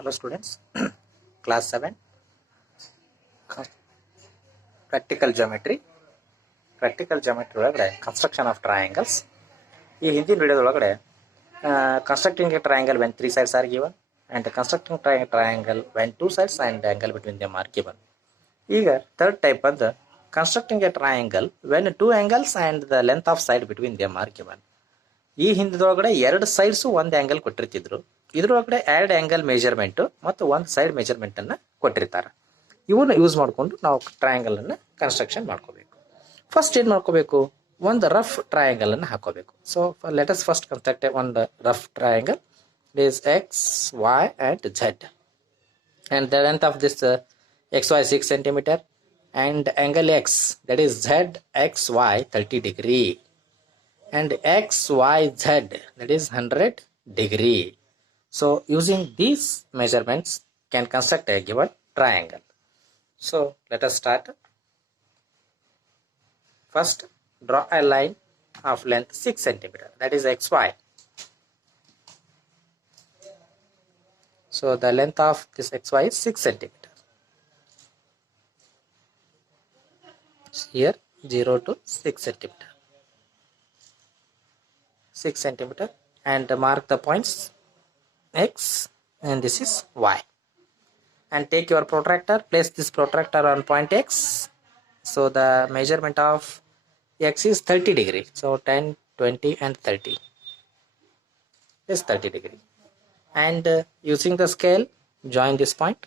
Hello students, class 7 practical geometry ಒಳಗಡೆ construction of triangles. ಈ ಹಿಂದಿನ ವಿಡಿಯೋದೊಳಗಡೆ constructing a triangle when three sides are given and constructing triangle when two sides and angle between them are given. ಈಗ third type ಬಂದು constructing a triangle when two angles and the length of side between them are given. ಈ ಹಿಂದಿನೊಳಗಡೆ ಎರಡು sides ಒಂದು angle ಕೊಟ್ಟಿರ್ತಿದ್ರು. ಇದ್ರೊಳಗಡೆ ಎರಡು angle measurement ಮತ್ತು ಒಂದು side ಮೆಜರ್ಮೆಂಟನ್ನು ಕೊಟ್ಟಿರ್ತಾರೆ. ಇವನ್ನ ಯೂಸ್ ಮಾಡಿಕೊಂಡು ನಾವು ಟ್ರಯಾಂಗಲನ್ನು ಕನ್ಸ್ಟ್ರಕ್ಷನ್ ಮಾಡ್ಕೋಬೇಕು. ಫಸ್ಟ್ ಏನು ಮಾಡ್ಕೋಬೇಕು, ಒಂದು ರಫ್ ಟ್ರಯಾಂಗಲನ್ನು ಹಾಕೋಬೇಕು. So let us first construct ಒಂದು rough triangle. It is X Y and Z and the length of this X Y 6 cm and angle x, that is z x y 30 degree and x y z, that is 100 degree. So using these measurements can construct a given triangle. So let us start. First draw a line of length 6 cm, that is xy. So the length of this xy is 6 cm. Here 0 to 6 cm. 6 cm and mark the points x and this is y. And take your protractor, place this protractor on point x. So the measurement of x is 30 degree. So 10, 20 and 30 is 30 degree. And using the scale, join this point.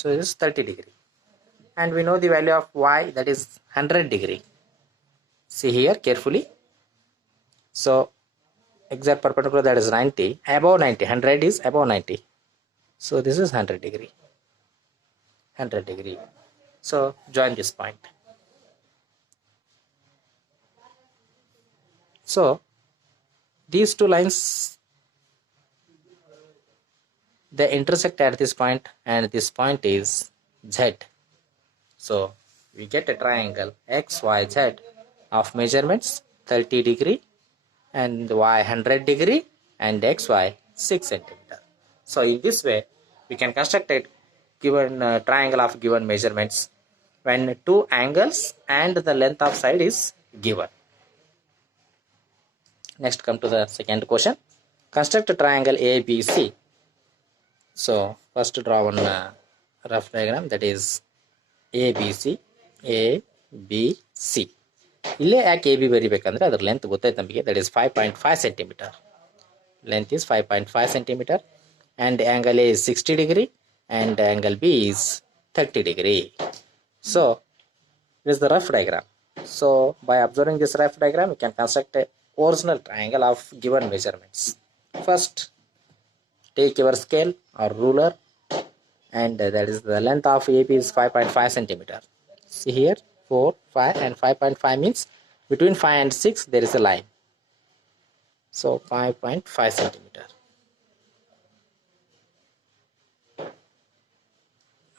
So this is 30 degree. And we know the value of y, that is 100 degree. See here carefully. So exact perpendicular, that is 90, above 90, 100 is above 90. So this is 100 degree. 100 degree. So join this point. So these two lines, they intersect at this point and this point is z. So we get a triangle xyz of measurements 30 degree and y 100 degree and xy 6 cm. So in this way we can construct a given triangle of given measurements when two angles and the length of side is given. Next come to the second question. Construct a triangle ABC. So first draw one rough diagram, that is ABC. ABC ಇಲ್ಲೇ ಯಾಕೆ A B ಬರಿಬೇಕಂದ್ರೆ ಅದರ length ಗೊತ್ತಾಯ್ತು ನಮಗೆ, that is 5.5 cm. Length is 5.5 cm and angle A is 60 degree and angle B is 30 degree. So this is the rough diagram. So by observing this rough diagram we can construct a original triangle of given measurements. First take your scale or ruler and that is the length of AB is 5.5 cm. See here 4, 5 and 5.5 means between 5 and 6 there is a line. So 5.5 cm.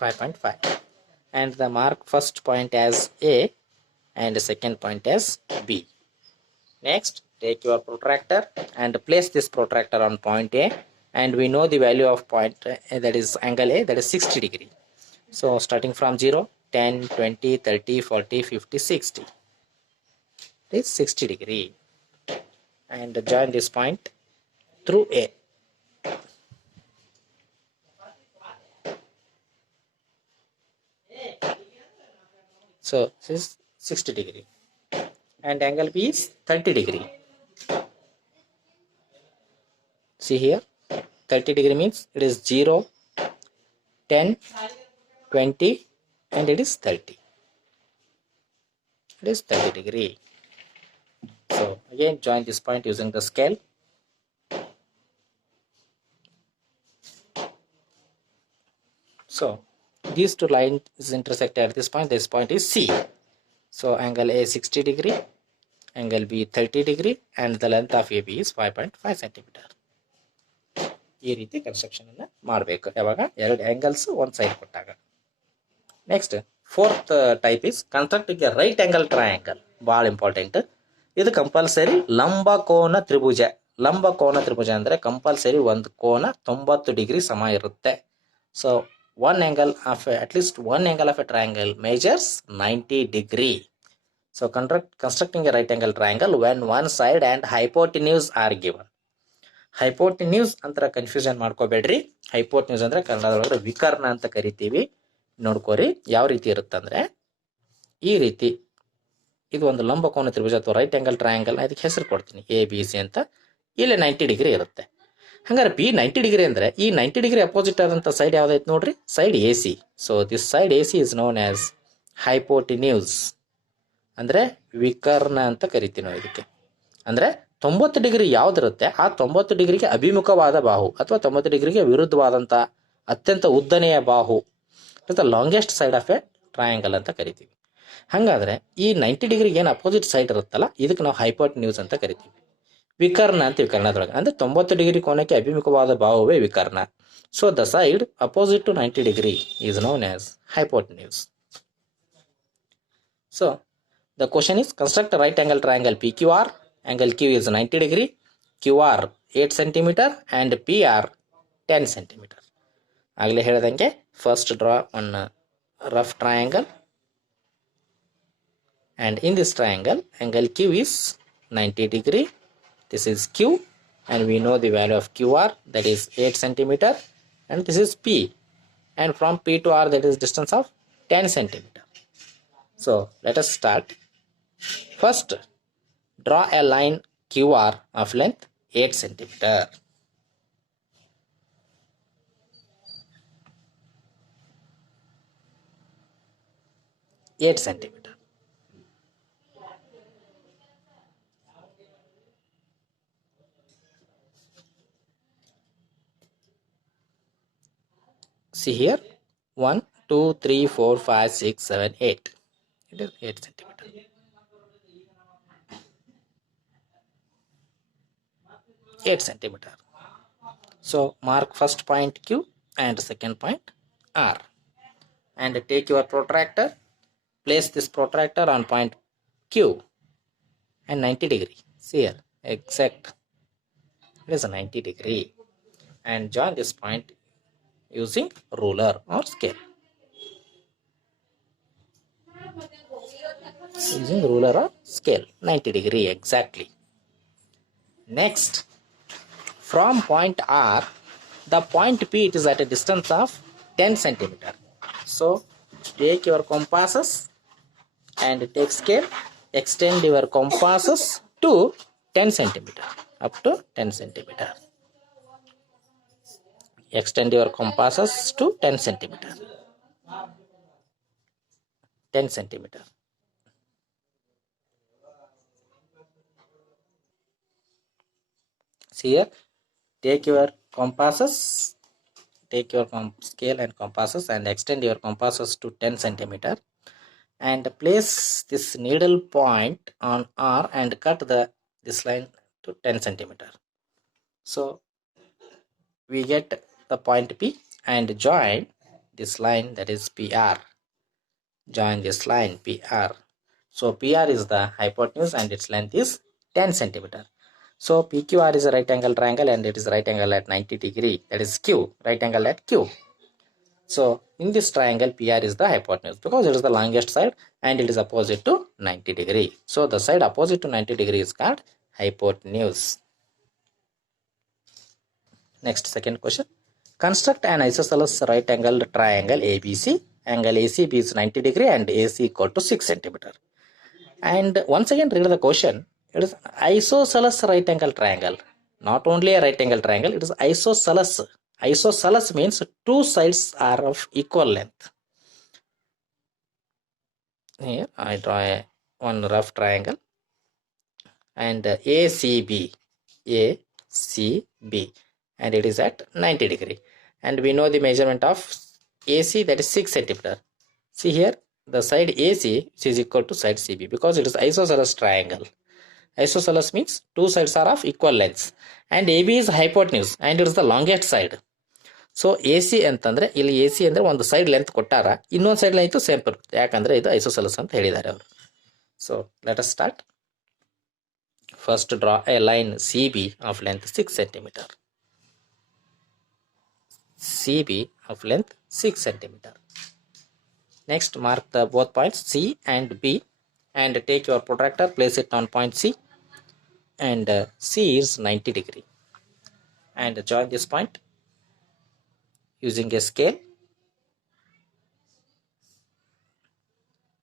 5.5 and the mark first point as A and the second point as B. Next take your protractor and place this protractor on point A and we know the value of point that is angle A, that is 60 degree. So starting from 0, 10, 20, 30, 40, 50, 60. It is 60 degree. And join this point through A. So this is 60 degree. And angle B is 30 degree. See here, 30 degree means it is 0, 10, 20 and it is 30. It is 30 degree. So again join this point using the scale. So these two lines intersect at this point. This point is C. So angle A 60 degree, angle B 30 degree and the length of AB is 5.5 cm. ಈ ರೀತಿ construction ಅನ್ನು ಮಾಡಬೇಕು ಯಾವಾಗ ಎರಡು angles ಒಂದು side ಕೊಟ್ಟಾಗ. Next fourth type is constructing A right angle triangle. ಭಾಳ important ಇದು. ಕಂಪಲ್ಸರಿ ಲಂಬಕೋನ ತ್ರಿಭುಜ, ಲಂಬ ಕೋನ ತ್ರಿಭುಜ ಅಂದರೆ ಕಂಪಲ್ಸರಿ ಒಂದು ಕೋನ 90 ಡಿಗ್ರಿ ಸಮ ಇರುತ್ತೆ. So one angle of at least one angle of a triangle measures 90 degree. So constructing a right angle triangle when one side and hypotenuse are given. Hypotenuse ಅಂತ ಕನ್ಫ್ಯೂಷನ್ ಮಾಡ್ಕೋಬೇಡ್ರಿ. ಹೈಪೋಟಿನ್ಯೂಸ್ ಅಂದ್ರೆ ಕನ್ನಡದೊಳಗೆ ವಿಕರ್ಣ ಅಂತ ಕರಿತೀವಿ. ನೋಡ್ಕೋರಿ ಯಾವ ರೀತಿ ಇರುತ್ತಂದ್ರೆ ಈ ರೀತಿ. ಇದು ಒಂದು ಲಂಬಕೋನ ತ್ರಿಭುಜ ಅಥವಾ ರೈಟ್ ಆಂಗಲ್ ಟ್ರಯಾಂಗಲ್. ಅದಕ್ಕೆ ಹೆಸರು ಕೊಡ್ತೀನಿ ABC ಅಂತ. ಇಲ್ಲಿ 90 ಡಿಗ್ರಿ ಇರುತ್ತೆ. ಹಂಗಾರೆ P 90 ಡಿಗ್ರಿ ಅಂದ್ರೆ ಈ 90 ಡಿಗ್ರಿ ಅಪೋಸಿಟ್ ಆದಂತ ಸೈಡ್ ಯಾವ್ದೈತೆ ನೋಡ್ರಿ, side AC. So this side AC is known as hypotenuse, ಅಂದ್ರೆ ವಿಕರ್ಣ ಅಂತ ಕರಿತೀವಿ ನಾವು ಇದಕ್ಕೆ. ಅಂದ್ರೆ 90 ಡಿಗ್ರಿ ಯಾವ್ದಿರುತ್ತೆ ಆ 90 ಡಿಗ್ರಿಗೆ ಅಭಿಮುಖವಾದ ಬಾಹು ಅಥವಾ 90 ಡಿಗ್ರಿಗೆ ವಿರುದ್ಧವಾದಂತ ಅತ್ಯಂತ ಉದ್ದನೆಯ ಬಾಹು, longest side of A triangle ಅಂತ ಕರಿತೀವಿ. ಹಂಗಾದ್ರೆ ಈ 90 ಡಿಗ್ರಿಗೆ ಏನು ಅಪೋಸಿಟ್ ಸೈಡ್ ಇರುತ್ತಲ್ಲ ಇದಕ್ಕೆ ನಾವು ಹೈಪೋಟಿನ್ಯೂಸ್ ಅಂತ ಕರಿತೀವಿ. ವಿಕರ್ಣ ಅಂತೀವಿ ಕನ್ನಡದೊಳಗೆ. ಅಂದ್ರೆ 90 ಡಿಗ್ರಿ ಕೋನಕ್ಕೆ ಅಭಿಮುಖವಾದ ಬಾಹುವೇ ವಿಕರ್ಣ. So the side opposite to 90 degree is known as hypotenuse. So the question is construct a right angle triangle PQR. Angle Q is 90 degree, QR 8 cm and PR 10 cm. ಆಗಲೇ ಹೇಳಿದಂಗೆ first draw one rough triangle, and in this triangle angle Q is 90 degree. This is Q and we know the value of QR, that is 8 cm, and this is P, and from P to R that is distance of 10 cm. So let us start. First, draw a line QR of length 8 cm. See here, 1, 2, 3, 4, 5, 6, 7, 8. It is 8 cm. So mark first point Q and second point R, and take your protractor, place this protractor on point Q and 90 degree. See here, exact, it is a 90 degree, and join this point using ruler or scale. Using ruler or scale, 90 degree exactly. Next, from point R, the point P, it is at a distance of 10 cm. So take your compasses and take scale, extend your compasses to 10 cm, up to 10 cm. Extend your compasses to 10 cm. 10 cm. See here, take your compasses, take your scale and compasses and extend your compasses to 10 cm, and place this needle point on R and cut this line to 10 cm. So we get the point P and join this line, that is PR. Join this line PR. So PR is the hypotenuse and its length is 10 cm. So PQR is a right angle triangle and it is right angle at 90 degree, that is Q, right angle at Q. So in this triangle PR is the hypotenuse because it is the longest side and it is opposite to 90 degree. So the side opposite to 90 degree is called hypotenuse. Next, second question. Construct an isosceles right angle triangle ABC. Angle ACB is 90 degree and AC equal to 6 cm. And once again read the question. It is isosceles right angle triangle. Not only a right angle triangle, it is isosceles. Isosceles means two sides are of equal length. Here I draw one rough triangle and ACB, and it is at 90 degree. And we know the measurement of AC, that is 6 cm. See here, the side AC is equal to side CB because it is isosceles triangle. Isosceles means two sides are of equal lengths and AB is hypotenuse and it is the longest side. So AC ಅಂತಂದ್ರೆ ಇಲ್ಲಿ AC ಅಂದ್ರೆ ಒಂದು side length ಕೊಟ್ಟಾರ, ಇನ್ನೊಂದು side length same ಇರುತ್ತೆ, ಯಾಕಂದ್ರೆ ಇದು isosceles ಅಂತ ಹೇಳಿದ್ದಾರೆ ಅವರು. So let us start. First draw a line CB of length 6 centimeter. CB of length 6 centimeter. Next, mark the both points C and B and take your protractor, place it on point C, and C is 90 degree, and join this point using a scale.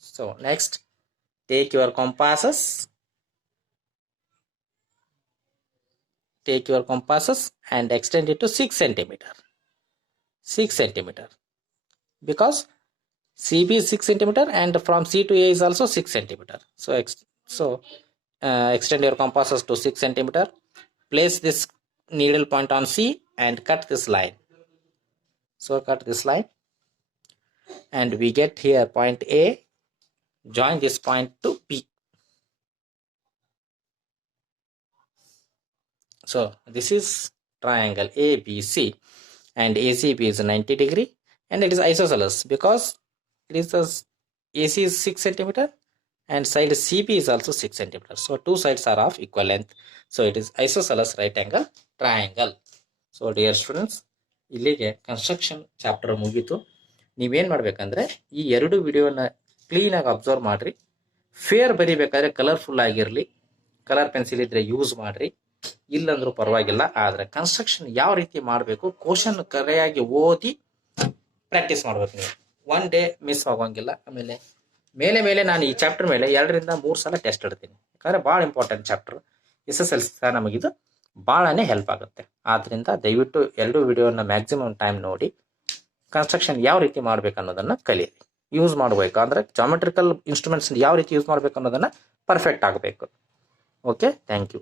So next, take your compasses, and extend it to 6 centimeter. 6 centimeter, because CB is 6 centimeter and from C to A is also 6 centimeter. So extend your compasses to 6 centimeter. Place this needle point on C and cut this line. So cut this line, and we get here point A. Join this point to P. So this is triangle ABC, and ACB is 90 degree, and it is isosceles because it is AC is 6 centimeter and side CB is also 6 centimeter. So two sides are of equal length. So it is isosceles right angle triangle. So dear students, ಇಲ್ಲಿಗೆ construction chapter ಮುಗೀತು. ನೀವೇನು ಮಾಡಬೇಕಂದ್ರೆ ಈ ಎರಡು ವಿಡಿಯೋನ ಕ್ಲೀನಾಗಿ observe ಮಾಡಿರಿ. Fair ಬರಿಬೇಕಾದ್ರೆ colourful ಆಗಿರಲಿ. ಕಲರ್ ಪೆನ್ಸಿಲ್ ಇದ್ರೆ ಯೂಸ್ ಮಾಡಿರಿ, ಇಲ್ಲಂದ್ರೂ ಪರವಾಗಿಲ್ಲ. ಆದರೆ ಕನ್ಸ್ಟ್ರಕ್ಷನ್ ಯಾವ ರೀತಿ ಮಾಡಬೇಕು, ಕ್ವಶನ್ ಕರೆಯಾಗಿ ಓದಿ ಪ್ರಾಕ್ಟೀಸ್ ಮಾಡ್ಬೇಕು. ನೀವು ಒನ್ ಡೇ ಮಿಸ್ ಆಗೋಂಗಿಲ್ಲ. ಆಮೇಲೆ ಮೇಲೆ ನಾನು ಈ ಚಾಪ್ಟರ್ ಮೇಲೆ 2 ರಿಂದ 3 ಸಲ ಟೆಸ್ಟ್ ಇಡ್ತೀನಿ. ಯಾಕಂದರೆ ಭಾಳ ಇಂಪಾರ್ಟೆಂಟ್ ಚಾಪ್ಟರ್. SSLC ನಮಗಿದು ಭಾಳನೇ ಹೆಲ್ಪ್ ಆಗುತ್ತೆ. ಆದ್ದರಿಂದ ದಯವಿಟ್ಟು 2 ವಿಡಿಯೋನ ಮ್ಯಾಕ್ಸಿಮಮ್ ಟೈಮ್ ನೋಡಿ ಕನ್ಸ್ಟ್ರಕ್ಷನ್ ಯಾವ ರೀತಿ ಮಾಡ್ಬೇಕು ಅನ್ನೋದನ್ನು ಕಲೀರಿ. ಯೂಸ್ ಮಾಡಬೇಕು ಅಂದರೆ ಜಾಮೆಟ್ರಿಕಲ್ ಇನ್ಸ್ಟ್ರೂಮೆಂಟ್ಸ್ ಯಾವ ರೀತಿ ಯೂಸ್ ಮಾಡಬೇಕು ಅನ್ನೋದನ್ನು ಪರ್ಫೆಕ್ಟ್ ಆಗಬೇಕು. Okay, thank you.